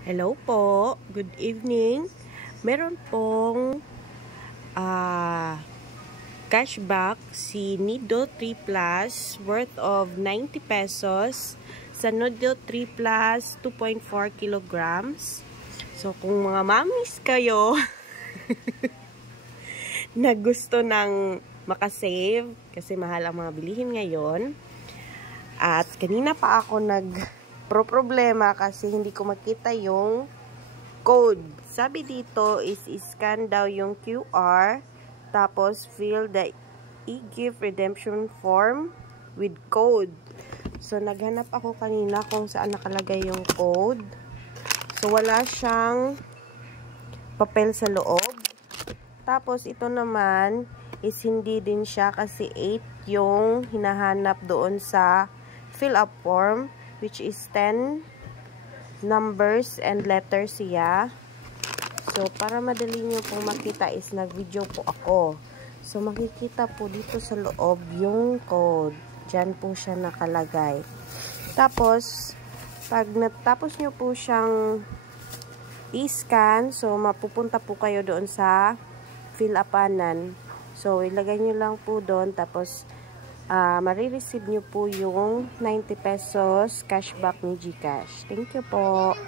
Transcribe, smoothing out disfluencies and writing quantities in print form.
Hello po, good evening. Meron pong cashback si Nido 3 Plus worth of 90 pesos sa Nido 3 Plus 2.4 kilograms. So kung mga mommies kayo na gusto ng makasave kasi mahal ang mga bilihin ngayon, at kanina pa ako problema kasi hindi ko makita yung code. Sabi dito is scan daw yung QR tapos fill the e-gift redemption form with code. So naghanap ako kanina kung saan nakalagay yung code. So wala siyang papel sa loob. Tapos ito naman is hindi din siya kasi 8 yung hinahanap doon sa fill up form, which is 10 numbers and letters siya. So, para madali nyo pong makita is nag-video po ako. So, makikita po dito sa loob yung code. Diyan po siya nakalagay. Tapos, pag natapos nyo po siyang i-scan, so, mapupunta po kayo doon sa fill upanan. So, ilagay nyo lang po doon. Tapos, marireceive nyo po yung 90 pesos cashback ni GCash. Thank you po.